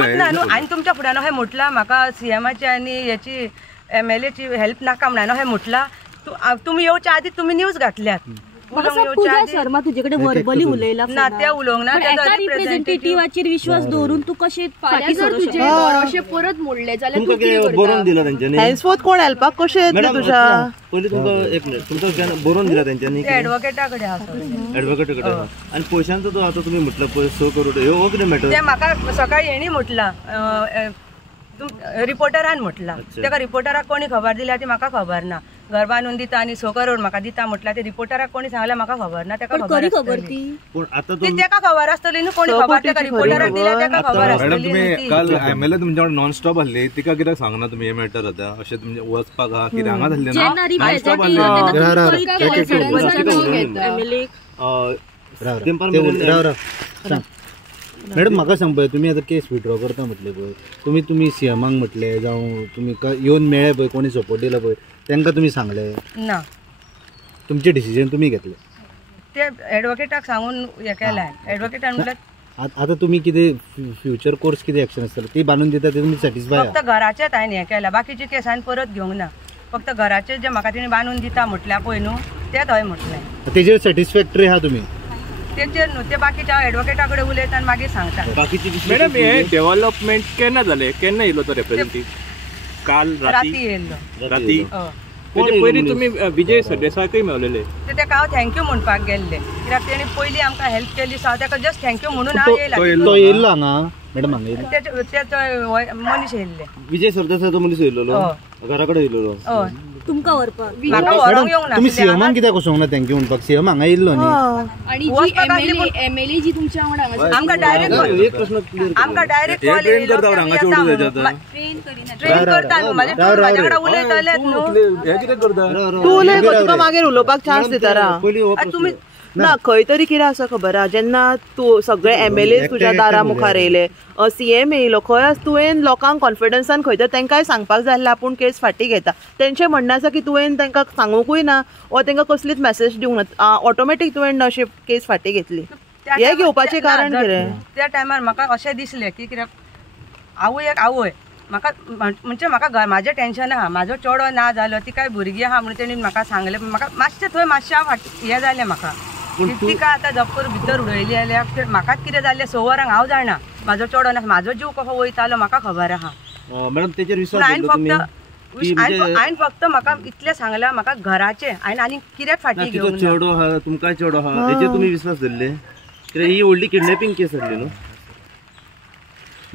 आणि तुमच्या फुड्यानं हे म्हटला म्हाका सीएमाची आणि याची MLA ची हेल्प नाका म्हणून हे म्हटला तुम्ही येवच्या आधी तुम्ही न्यूज घातल्यात पूजा शर्मा तुझ्याकडे वर्बली उलयला ना त्या उलोवंक ना त्या रिप्रेझेंटेटिव्हाचेर विश्वास दवरून तू कशें फाटी जर तुझे अशे परत मोडले जाल्यार तू कितें बरोवन दिला तेंच्यांनी हेन्सफोर्थ कोण हेल्पाक कशें येतले तुझ्या पयलीं तुमकां एक मिनिट तुमकां बरोवन दिला तेंच्यांनी एडवोकेटाकडे एडवोकेटाकडे आणि पयशांचो तो आता तुम्ही म्हटलं 6 करोड हो कितें मॅटर ते म्हाका सकाळी हेणी म्हटला रिपोर्टरान म्हटला तेका रिपोर्टराक कोणी खबर दिल्या ती म्हाका खबर ना घर बांदून दिता आणि 6 करोड म्हाका दिता म्हटला ते रिपोर्टराक कोणी सांगला म्हाका खबर ना तेका खबर ती पण आता ती तेका खबर आसतली न्हू कोणी खबर तेका रिपोर्टराक दिल्या तेका खबर आसतली मॅडम तुम्ही काल MLA तुमच्या नॉन स्टॉप आसली तिका कित्याक सांगना तुम्ही हे मॅटर आता अशें तुमचे वचपाक हा कितें हांगा जाल्ले ना मॅडम म्हाका सांग पळय तुम्ही आता केस विड्रॉ करता म्हटले पळय तुम्ही सीएमाक म्हटले जावं तुम्ही येवन मेळ्ळे पळय कोणी सपोर्ट दिला पळय तांकां तुम्ही सांगले ना तुमचे डिसिजन तुम्ही घेतले ते एडवोकेटाक सांगून हे केलाय एडवोकेटान म्हटलं आता तुम्ही कितें फ्युचर कोर्स कितें एक्शन आसतले ती बांदून दिता ते तुम्ही सॅटिस्फाय फक्त घराचेच हांवें हे केला बाकीची केस हांवें परत घेवंक ना फक्त घराचे जे म्हाका तिणे बांदून दिता म्हटल्या पळय न्हू तेच हांवें म्हटलें तेजेर सॅटिस्फॅक्टरी आहा तुम्ही तेचेर न्हू ते बाकीच्या एडवोकेटाकडे उलयता आनी मागीर सांगता मॅडम हे डेव्हलपमेंट केन्ना जालें केन्ना येयलो तो रिप्रेझेंटेटिव्ह काल राती येयल्लो राती म्हणजे पयलीं तुम्ही विजय सरदेसायकय मेळलेले ते तेका हांव थँक्यू म्हणपाक गेल्ले कित्याक तेणी पयलीं आमकां हेल्प केली सो हांव तेका जस्ट थँक्यू म्हणून हांव येयला तो येयल्लो हांगा मॅडम हांगा ते मनीस येयल्ले विजय सरदेसाय तो मनीस येयलो घरा कडेन येयलो तुमकां व्हरपाक म्हाका व्हरोंक येवंक ना तुम्ही सीएमाक कित्याक वचोंक ना थँक्यू म्हणपाक सीएम हांगा येयल्लो न्ही आणि जी MLA जी तुमच्या वांगडा आमकां डायरेक्ट कॉल येयलो ट्रेन करता म्हाजे कडेन उलयतले न्हू हे कितें करता तू उलय गो तुका मागीर उलोवपाक चान्स दिता तुमी ना खंय तरी कितें आसा खबर आहा जेन्ना तूं सगळे MLA तुज्या दारा मुखार येयले CM येयलो खंय तुवें लोकांक कॉन्फिडन्सान खंय तर तांकांय सांगपाक जाय आसलें आपूण केस फाटी घेता तेंचें म्हणणें आसा की तुवें तांकां सांगूंकूय ना वा तांकां कसलीच मेसेज दिवंक ना ऑटोमॅटीक तुवें अशी केस फाटी घेतली हे घेवपाचें कारण कितें त्या टायमार म्हाका अशें दिसलें की कित्याक आवय म्हाका म्हणजे म्हाका म्हाजें टेन्शन आहा म्हाजो चेडो ना जालो ती काय भुरगीं आहा म्हणून तेणी म्हाका सांगलें म्हाका मातशें थंय मातशें हें जालें म्हाका तिका आतां जप्पर भितर उडयली जाल्यार म्हाकाच कितें जाल्लें 6 वरांक हांव जाणा म्हाजो चेडो ना म्हाजो जीव कसो वयतालो म्हाका खबर आहा मॅडम तेचेर विश्वास हांवें फक्त म्हाका इतलें सांगलां म्हाका घराचें हांवें आनी कित्याक फाटी घेवंक चेडो आहा तुमकां चेडो आहा तेचेर तुमी विश्वास धरले कित्याक ही व्हडली किडनॅपिंग केस आसली न्हू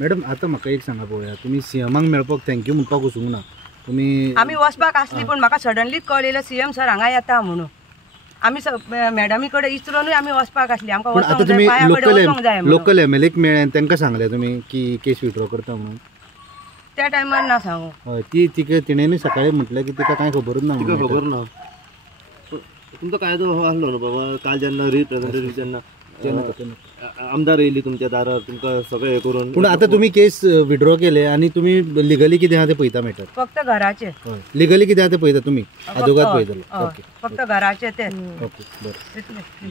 मॅडम आता म्हाका एक सांगा पळोवया तुमी सीएमाक मेळपाक थँक्यू म्हणपाक वचूंक ना तुमी आमी वचपाक आसली पूण म्हाका सडनलीच कॉल येयलो CM सर हांगा येता म्हणून आमी मॅडमी कडेन इचरोनूय आमी वचपाक आसली आमकां वचोंक जाय पांया कडेन वचोंक जाय लोकल MLAक मेळ्ळे तांकां सांगले तुमी की केस विड्रॉ करता म्हणून त्या टायमार ना सांगू हय ती तिणेंनी सकाळी म्हटलें की तिका कांय खबरूच ना तिका खबर ना तुमचो कायदो हो आसलो न्हू बाबा काल जेन्ना रिप्रेझेंटेटिव्ह जेन्ना आमदार येयली तुमच्या दारार तुमकां सगळें हे करून पूण आतां तुमी केस विड्रॉ केले आनी तुमी लिगली कितें आहा तें पळयता मॅटर फक्त घराचे लिगली कितें आहा तें पळयता तुमी आजोगाद पळयतले फक्त घराचे ते ओके बरें